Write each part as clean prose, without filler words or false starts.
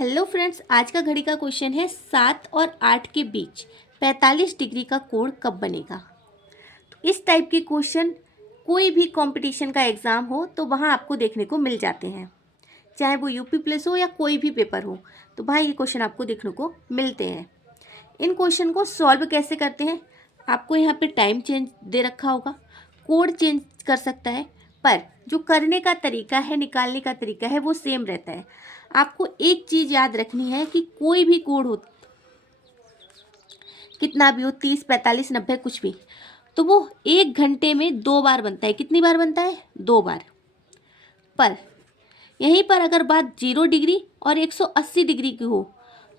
Hello friends, आज का घड़ी का क्वेश्चन है 7 और 8 के बीच 45 डिग्री का कोण कब बनेगा। तो इस टाइप के क्वेश्चन कोई भी कंपटीशन का एग्ज़ाम हो तो वहाँ आपको देखने को मिल जाते हैं, चाहे वो यूपी प्लस हो या कोई भी पेपर हो। तो भाई ये क्वेश्चन आपको देखने को मिलते हैं। इन क्वेश्चन को सॉल्व कैसे करते हैं, आपको यहाँ पे टाइम चेंज दे रखा होगा, कोड चेंज कर सकता है, पर जो करने का तरीका है, निकालने का तरीका है, वो सेम रहता है। आपको एक चीज़ याद रखनी है कि कोई भी कोड हो, कितना भी हो, 30, 45, 90 कुछ भी, तो वो 1 घंटे में 2 बार बनता है। कितनी बार बनता है? 2 बार। पर यहीं पर अगर बात 0 डिग्री और 180 डिग्री की हो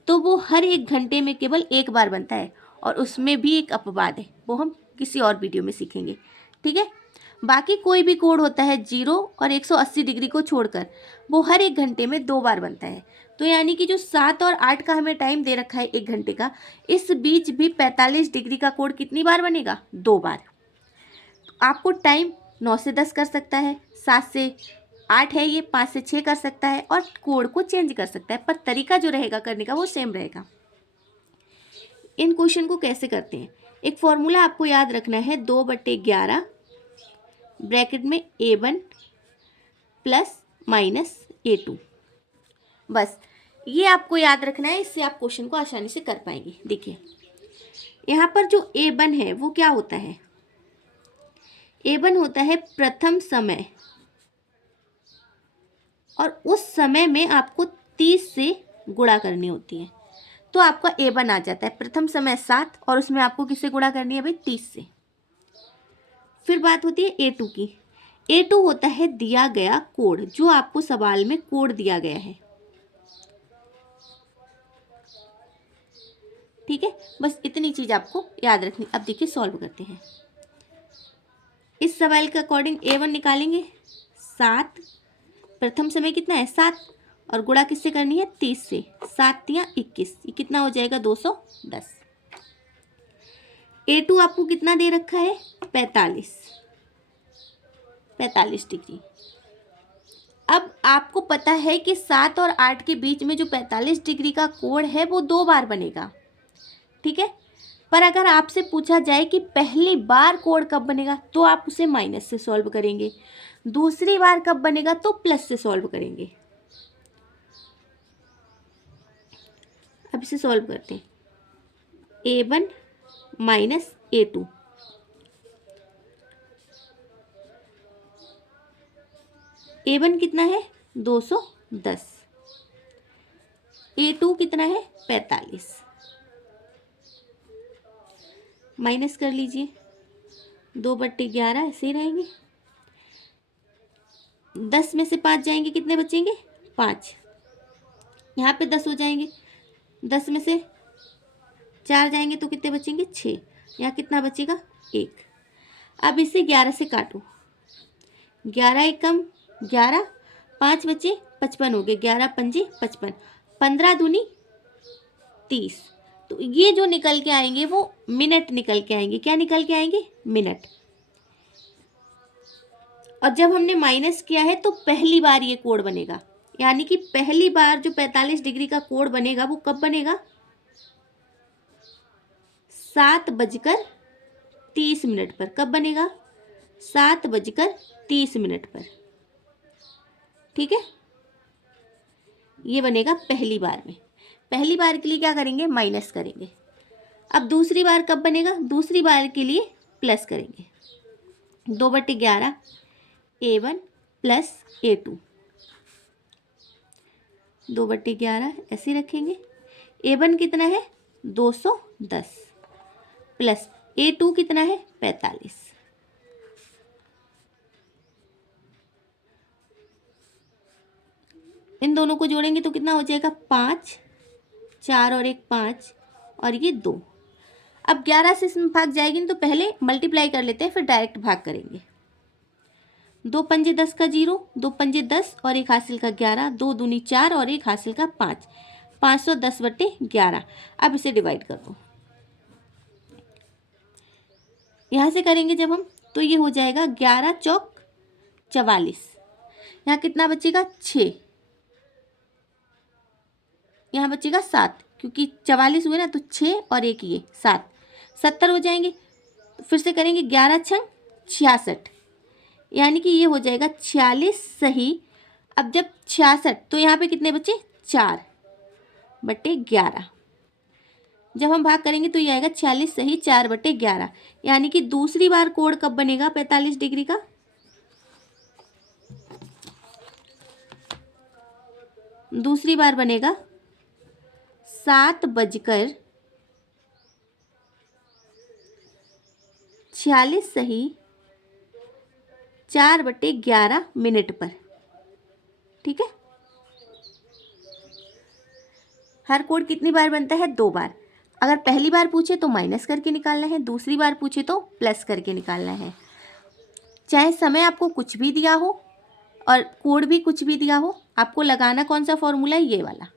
तो वो हर 1 घंटे में केवल 1 बार बनता है, और उसमें भी एक अपवाद है, वो हम किसी और वीडियो में सीखेंगे। ठीक है, बाकी कोई भी कोड होता है 0 और 180 डिग्री को छोड़कर, वो हर 1 घंटे में 2 बार बनता है। तो यानी कि जो 7 और 8 का हमें टाइम दे रखा है 1 घंटे का, इस बीच भी 45 डिग्री का कोड कितनी बार बनेगा? 2 बार। तो आपको टाइम 9 से 10 कर सकता है, 7 से 8 है, ये 5 से 6 कर सकता है, और कोड को चेंज कर सकता है, पर तरीका जो रहेगा करने का वो सेम रहेगा। इन क्वेश्चन को कैसे करते हैं, एक फॉर्मूला आपको याद रखना है, 2/11 ब्रैकेट में A1 प्लस माइनस A2। बस ये आपको याद रखना है, इससे आप क्वेश्चन को आसानी से कर पाएंगे। देखिए यहाँ पर जो A1 है वो क्या होता है? A1 होता है प्रथम समय, और उस समय में आपको 30 से गुणा करनी होती है, तो आपका A1 आ जाता है। प्रथम समय 7 और उसमें आपको किससे गुणा करनी है भाई? 30 से। फिर बात होती है A2 की। A2 होता है दिया गया कोड, जो आपको सवाल में कोड दिया गया है। ठीक है, बस इतनी चीज आपको याद रखनी। अब देखिए सॉल्व करते हैं। इस सवाल के अकॉर्डिंग A1 निकालेंगे, 7, प्रथम समय कितना है? 7, और गुणा किससे करनी है? 30 से। 7 या 21, ये कितना हो जाएगा? 210। A2 आपको कितना दे रखा है? 45 डिग्री। अब आपको पता है कि 7 और 8 के बीच में जो 45 डिग्री का कोण है वो 2 बार बनेगा। ठीक है, पर अगर आपसे पूछा जाए कि पहली बार कोण कब बनेगा, तो आप उसे माइनस से सॉल्व करेंगे। दूसरी बार कब बनेगा, तो प्लस से सॉल्व करेंगे। अब इसे सॉल्व करते हैं। A1 माइनस A2, A1 कितना है? 210, A2 कितना है? 45। माइनस कर लीजिए, 2/11 ऐसे ही रहेंगे। 10 में से 5 जाएंगे, कितने बचेंगे? 5। यहाँ पे 10 हो जाएंगे, 10 में से 4 जाएंगे तो कितने बचेंगे? 6। यहाँ कितना बचेगा? 1। अब इसे 11 से काटो, 11 एकम 11, 5 बचे 55 हो गए, 11 पंजे 55, 15 दूनी 30। तो ये जो निकल के आएंगे वो मिनट निकल के आएंगे। क्या निकल के आएंगे? मिनट। और जब हमने माइनस किया है तो पहली बार ये कोड बनेगा, यानी कि पहली बार जो 45 डिग्री का कोड बनेगा वो कब बनेगा? 7:30 पर। कब बनेगा? 7:30 पर। ठीक है, ये बनेगा पहली बार में। पहली बार के लिए क्या करेंगे? माइनस करेंगे। अब दूसरी बार कब बनेगा? दूसरी बार के लिए प्लस करेंगे। 2/11 A1 प्लस A2, 2/11 ऐसे रखेंगे। A1 कितना है? 210, प्लस A2 कितना है? 45। इन दोनों को जोड़ेंगे तो कितना हो जाएगा? 5, 4 और 1 5, और ये 2। अब 11 से इसमें भाग जाएगी तो पहले मल्टीप्लाई कर लेते हैं, फिर डायरेक्ट भाग करेंगे। 2 पंजे 10 का 0, 2 पंजे 10 और 1 हासिल का 11, 2 दूनी 4 और 1 हासिल का 5, 510/11। अब इसे डिवाइड कर दो, यहाँ से करेंगे जब हम, तो ये हो जाएगा 11 चौक 44। यहाँ कितना बचेगा? 6। यहाँ बचेगा 7, क्योंकि 44 हुए ना, तो 6 और 1 ये 7, 70 हो जाएंगे। तो फिर से करेंगे 11 छंग 66, यानी कि ये हो जाएगा 46 सही। अब जब 66, तो यहाँ पे कितने बचे 4/11। जब हम भाग करेंगे तो ये आएगा 46 सही 4/11, यानी कि दूसरी बार कोण कब बनेगा 45 डिग्री का? दूसरी बार बनेगा 7:46 सही 4/11 मिनट पर। ठीक है, हर कोण कितनी बार बनता है? 2 बार। अगर पहली बार पूछे तो माइनस करके निकालना है, दूसरी बार पूछे तो प्लस करके निकालना है। चाहे समय आपको कुछ भी दिया हो और कोड भी कुछ भी दिया हो, आपको लगाना कौन सा फॉर्मूला है? ये वाला।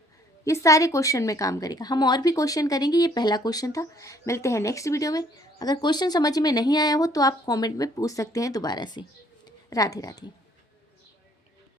ये सारे क्वेश्चन में काम करेगा। हम और भी क्वेश्चन करेंगे, ये पहला क्वेश्चन था। मिलते हैं नेक्स्ट वीडियो में। अगर क्वेश्चन समझ में नहीं आया हो तो आप कमेंट में पूछ सकते हैं दोबारा से। राधे राधे।